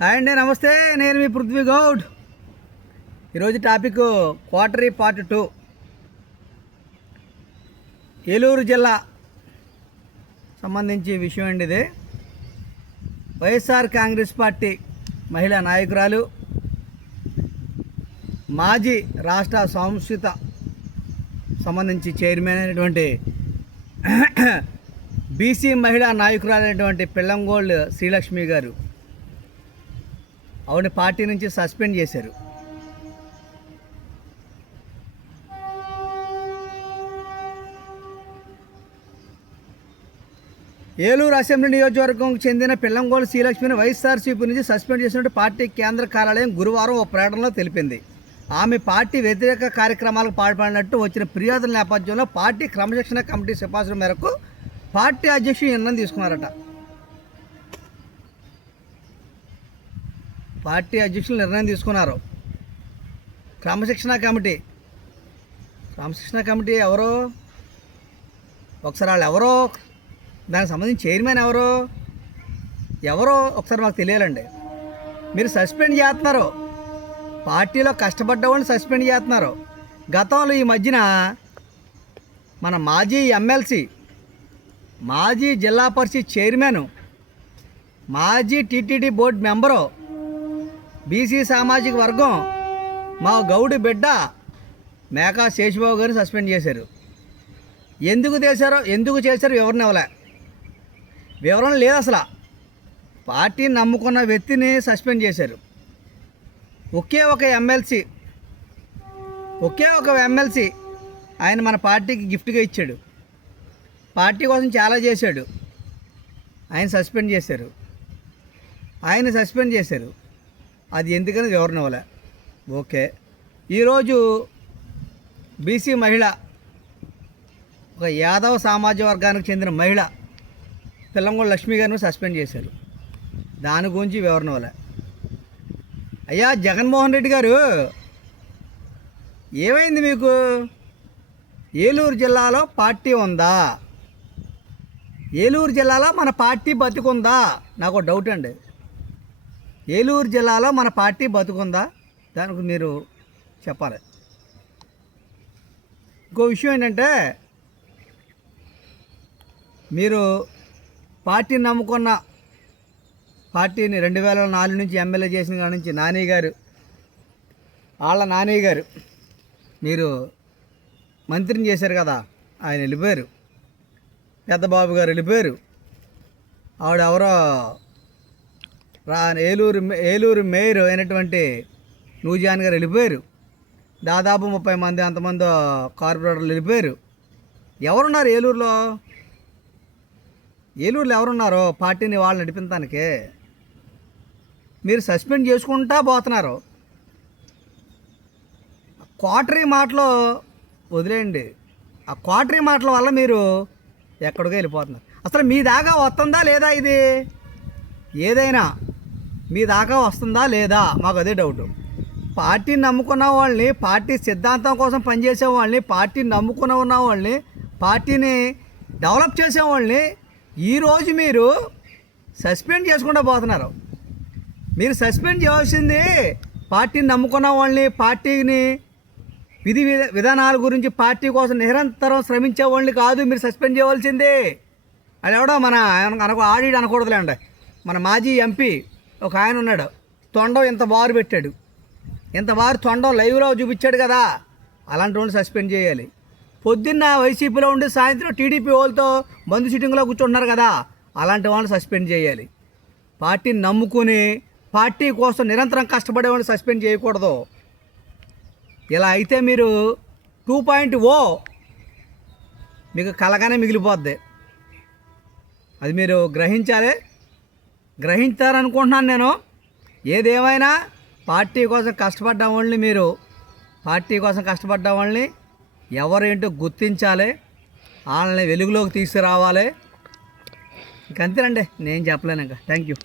Hi అండి, నమస్తే. నేను మీ పృథ్వీ గౌడ్. ఈరోజు టాపిక్ క్వార్టరీ పార్ట్ 2. ఏలూరు జిల్లా సంబంధించి విషయం అండి ఇది. వైఎస్ఆర్ కాంగ్రెస్ పార్టీ మహిళా నాయకురాలు, మాజీ రాష్ట్ర సంస్కృత సంబంధించి చైర్మన్ అయినటువంటి బీసీ మహిళా నాయకురాలైనటువంటి పిల్లంగోల్డ్ శ్రీలక్ష్మి గారు ఆవిడ పార్టీ నుంచి సస్పెండ్ చేశారు. ఏలూరు అసెంబ్లీ నియోజకవర్గంకు చెందిన పిల్లంగోల్డ్ శ్రీలక్ష్మిని వైఎస్ఆర్సీపీ నుంచి సస్పెండ్ చేసినట్టు పార్టీ కేంద్ర కార్యాలయం గురువారం ఓ ప్రకటనలో తెలిపింది. ఆమె పార్టీ వ్యతిరేక కార్యక్రమాలకు పాల్పడినట్టు వచ్చిన ఫిర్యాదుల నేపథ్యంలో పార్టీ క్రమశిక్షణ కమిటీ సిఫార్సుల మేరకు పార్టీ అధ్యక్షుడు నిర్ణయం తీసుకున్నారట. పార్టీ అధ్యక్షులు నిర్ణయం తీసుకున్నారు. క్రమశిక్షణ కమిటీ ఎవరో ఒకసారి వాళ్ళు ఎవరో, దానికి సంబంధించి చైర్మన్ ఎవరో ఒకసారి మాకు తెలియాలండి. మీరు సస్పెండ్ చేస్తున్నారు, పార్టీలో కష్టపడ్డ వాళ్ళని సస్పెండ్ చేస్తున్నారు. గతంలో ఈ మధ్యన మన మాజీ ఎమ్మెల్సీ, మాజీ జిల్లా పరిషత్ చైర్మన్, మాజీ టీటీడీ బోర్డు మెంబరు, బీసీ సామాజిక వర్గం మా గౌడి బిడ్డ మేకా శేషబాబు గారిని సస్పెండ్ చేశారు. ఎందుకు చేశారో వివరణ లేదు అసలు. పార్టీని నమ్ముకున్న వ్యక్తిని సస్పెండ్ చేశారు. ఒకే ఒక ఎమ్మెల్సీ ఆయన మన పార్టీకి గిఫ్ట్గా ఇచ్చాడు, పార్టీ కోసం చాలా చేశాడు. ఆయన సస్పెండ్ చేశారు. అది ఎందుకని వివరణ ఇవ్వలే. ఓకే, ఈరోజు బీసీ మహిళ, ఒక యాదవ సామాజిక వర్గానికి చెందిన మహిళ పిల్లంగోల్డ్ లక్ష్మి గారిని సస్పెండ్ చేశారు. దాని గురించి వివరణ ఇవ్వలే. అయ్యా జగన్మోహన్ రెడ్డి గారు, ఏమైంది మీకు? ఏలూరు జిల్లాలో పార్టీ ఉందా? ఏలూరు జిల్లాలో మన పార్టీ బతుకుందా? నాకు డౌట్ అండి. ఏలూరు జిల్లాలో మన పార్టీ బతుకుందా? దానికి మీరు చెప్పాలి. ఇంకో విషయం ఏంటంటే, మీరు పార్టీని నమ్ముకున్న, పార్టీని 2004 నుంచి ఎమ్మెల్యే చేసిన కాడ నుంచి నాని గారు మీరు మంత్రిని చేశారు కదా, ఆయన వెళ్ళిపోయారు. పెద్దబాబు గారు వెళ్ళిపోయారు. ఆవిడ ఎవరో ఏలూరు మేయర్ అయినటువంటి నూజాన్ గారు వెళ్ళిపోయారు. దాదాపు 30 మంది అంతమంది కార్పొరేటర్లు వెళ్ళిపోయారు. ఎవరున్నారు ఏలూరులో ఎవరున్నారో పార్టీని వాళ్ళు నడిపించడానికి? మీరు సస్పెండ్ చేసుకుంటా పోతున్నారు. క్వార్టరీ మాటలు వదిలేయండి. ఆ క్వార్టరీ మాటల వల్ల మీరు ఎక్కడికో వెళ్ళిపోతున్నారు. అసలు మీ దాకా వస్తుందా లేదా? ఇది ఏదైనా మీ దాకా వస్తుందా లేదా? మాకు అదే డౌట్. పార్టీని నమ్ముకున్న వాళ్ళని, పార్టీ సిద్ధాంతం కోసం పనిచేసే వాళ్ళని, పార్టీని నమ్ముకున్న ఉన్న వాళ్ళని, పార్టీని డెవలప్ చేసే వాళ్ళని ఈరోజు మీరు సస్పెండ్ చేసుకుంటూ పోతున్నారు. మీరు సస్పెండ్ చేయాల్సింది పార్టీని నమ్ముకున్న వాళ్ళని, పార్టీని విధానాల గురించి, పార్టీ కోసం నిరంతరం శ్రమించే వాళ్ళని కాదు మీరు సస్పెండ్ చేయవలసింది. అది ఎవడో ఆడి అనకూడదులేండి. మన మాజీ ఎంపీ ఒక ఆయన ఉన్నాడు, తొండం ఇంత బారు పెట్టాడు, ఇంత బారు తొండం లైవ్లో చూపించాడు కదా, అలాంటి వాళ్ళని సస్పెండ్ చేయాలి. పొద్దున్న వైసీపీలో ఉండి సాయంత్రం టీడీపీ వాళ్ళతో బంధు సిట్టింగ్లో కూర్చుంటున్నారు కదా, అలాంటి వాళ్ళని సస్పెండ్ చేయాలి. పార్టీని నమ్ముకుని పార్టీ కోసం నిరంతరం కష్టపడే వాళ్ళని సస్పెండ్ చేయకూడదు. ఇలా అయితే మీరు 2.0 మీకు కలగానే మిగిలిపోద్ది. అది మీరు గ్రహించారనుకుంటున్నాను నేను. ఏదేమైనా పార్టీ కోసం కష్టపడ్డ వాళ్ళని ఎవరేంటో గుర్తించాలి, వాళ్ళని వెలుగులోకి తీసుకురావాలి. ఇంకంతేనండి, నేను చెప్పలేను ఇంకా. Thank you.